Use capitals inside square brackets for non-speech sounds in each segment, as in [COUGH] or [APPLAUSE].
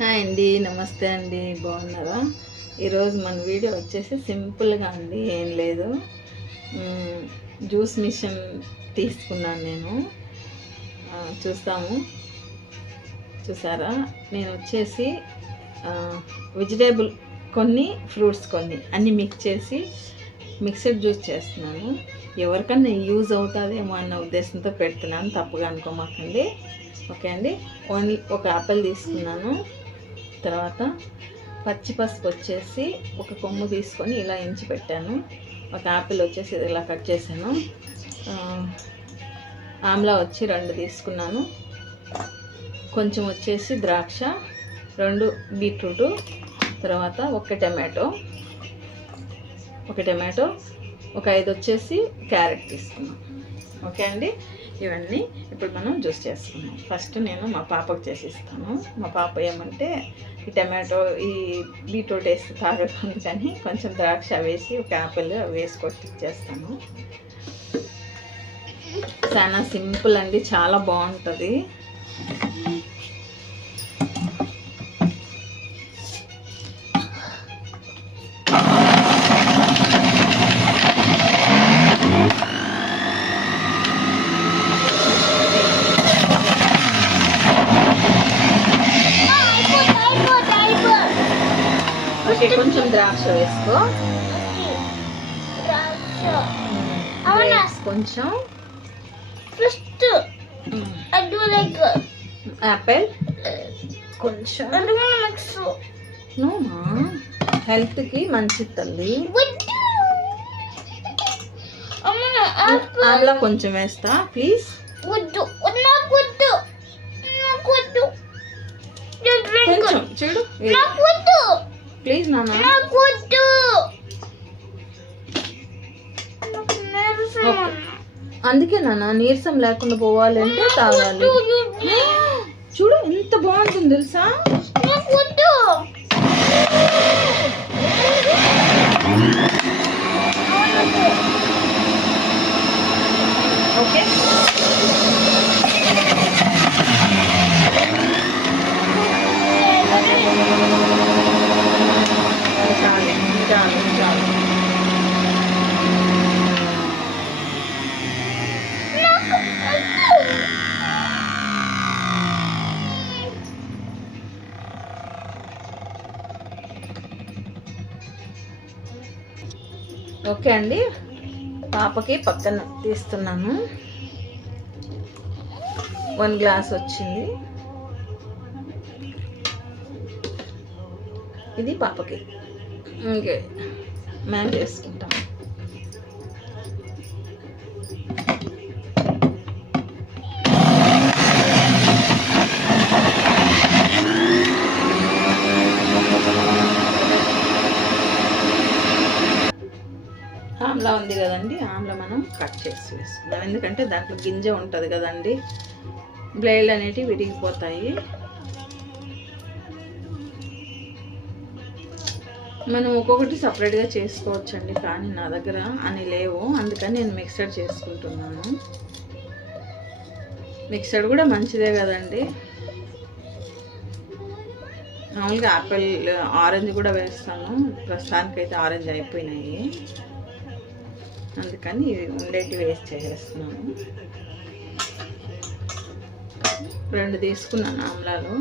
Hi అండి నమస్తే అండి బాగున్నారా? ఈరోజు మన వీడియో వచ్చేసి సింపుల్గా అండి ఏం లేదు. జ్యూస్ మిషన్ తీసుకున్నాను నేను. చూస్తాము. చూసారా? నేను వచ్చేసి వెజిటేబుల్ కొన్ని ఫ్రూట్స్ కొన్ని అన్నీ మిక్స్ చేసి మిక్సర్ జ్యూస్ చేస్తున్నాను. ఎవరికన్నా యూజ్ అవుతుందేమో అన్న ఉద్దేశంతో పెడుతున్నాను తప్పుగా అనుకోమాకండి. ఓకే అండి? ఓన్లీ ఒక యాపిల్ తీసుకున్నాను. తర్వాత పచ్చి పసుపు వచ్చేసి ఒక కొమ్ము తీసుకొని ఇలా ఎంచి పెట్టాను. ఒక యాపిల్ వచ్చేసి ఇలా కట్ చేశాను. ఆమ్లా వచ్చి రెండు తీసుకున్నాను. కొంచెం వచ్చేసి ద్రాక్ష రెండు బీట్రూటు తర్వాత ఒక టమాటో ఒక టమాటో ఒక ఐదు వచ్చేసి క్యారెట్ తీసుకున్నాం ఓకే అండి? ఇవన్నీ ఇప్పుడు మనం జ్యూస్ చేసుకున్నాం ఫస్ట్ నేను మా పాపకు చేసిస్తాను. మా పాప ఏమంటే ఈ టమాటో ఈ బీట్రూట్ వేసి తాగుతుంది కానీ కొంచెం ద్రాక్ష వేసి ఒక యాపిల్ వేసుకొచ్చి కొట్టి చేస్తాను చాలా సింపుల్ అండి చాలా బాగుంటుంది. కొంచెం వేసుకో కొంచెం. First apple. కొంచెం. హెల్త్కి మంచిది తల్లి అలా కొంచెం వేస్తా ప్లీజ్. కొంచెం చూడు. ప్లీజ్ నాన్న. అందుకే నాన్న నీరసం లేకుండా పోవాలి అంటే తాగాలి. [GASPS] చూడు ఎంత బాగుంటుంది తెలుసా? ఓకే అండి. పాపకి పక్కన తీస్తున్నాను. వన్ గ్లాస్ వచ్చింది. ఇది పాపకి. ఇంకే. మ్యాన్ చేసుకుంటాం. ఉంది కదండి ఆమ్లా మనం కట్ చేసి వేసుకుందాం. ఎందుకంటే దాంట్లో గింజ ఉంటుంది కదండి బ్లేడ్లు అనేటివి విరిగిపోతాయి. మనం ఒక్కొక్కటి సపరేట్గా చేసుకోవచ్చండి కానీ నా దగ్గర అని లేవు. అందుకని నేను మిక్సర్ చేసుకుంటున్నాను. మిక్సర్ కూడా మంచిదే కదండి. మామూలుగా యాపిల్ ఆరెంజ్ కూడా వేస్తాను. ప్రస్తుతానికైతే ఆరెంజ్ అయిపోయినాయి. అందుకని ఇవి ఉండేటి వేస్ట్ చేసేస్తున్నాను రెండు తీసుకున్నాను ఆమ్లాలు.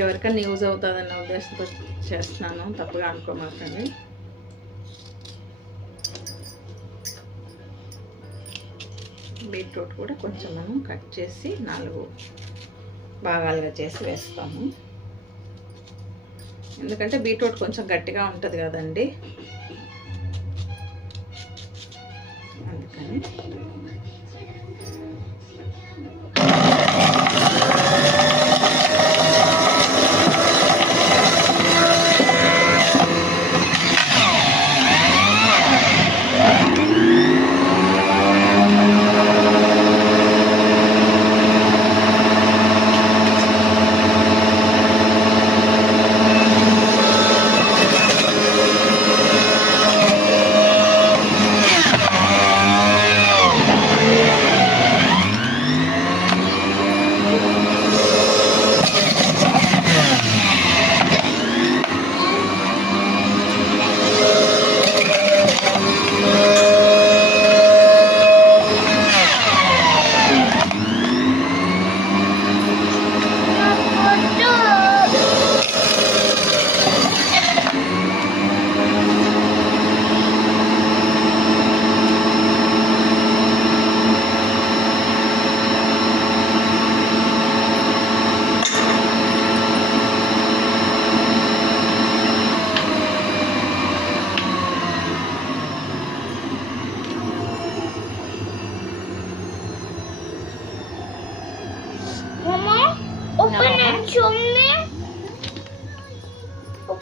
ఎవరికైనా యూజ్ అవుతుందన్న ఉద్దేశంతో చేస్తున్నాను తప్పుగా అనుకోమాకండి బీట్రూట్ కూడా కొంచెం మనం కట్ చేసి నాలుగు భాగాలుగా చేసి వేస్తాము ఎందుకంటే బీట్రూట్ కొంచెం గట్టిగా ఉంటుంది కదండి. అందుకని.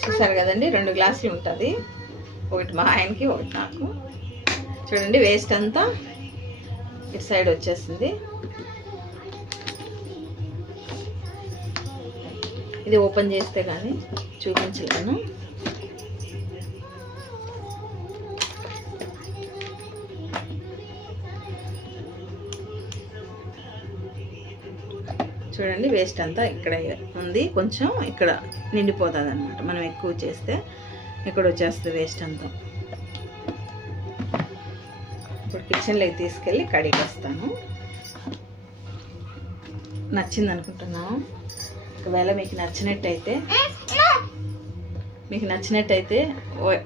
చూసారు కదండి రెండు గ్లాసులు ఉంటుంది. ఒకటి మా ఆయనకి ఒకటి నాకు. చూడండి వేస్ట్ అంతా ఇటు సైడ్ వచ్చేసింది. ఇది ఓపెన్ చేస్తే కానీ చూపించలేను. చూడండి వేస్ట్ అంతా ఇక్కడ ఉంది. కొంచెం ఇక్కడ నిండిపోతుంది అనమాట మనం ఎక్కువ చేస్తే ఇక్కడ వచ్చేస్తుంది వేస్ట్ అంతా. ఇప్పుడు కిచెన్లోకి తీసుకెళ్ళి కడిగి వస్తాను. నచ్చింది అనుకుంటున్నాను ఒకవేళ మీకు నచ్చినట్టయితే మీకు నచ్చినట్టయితే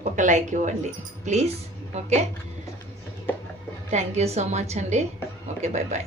ఒక లైక్ ఇవ్వండి. Please. Okay? Thank you so much అండి. Okay bye bye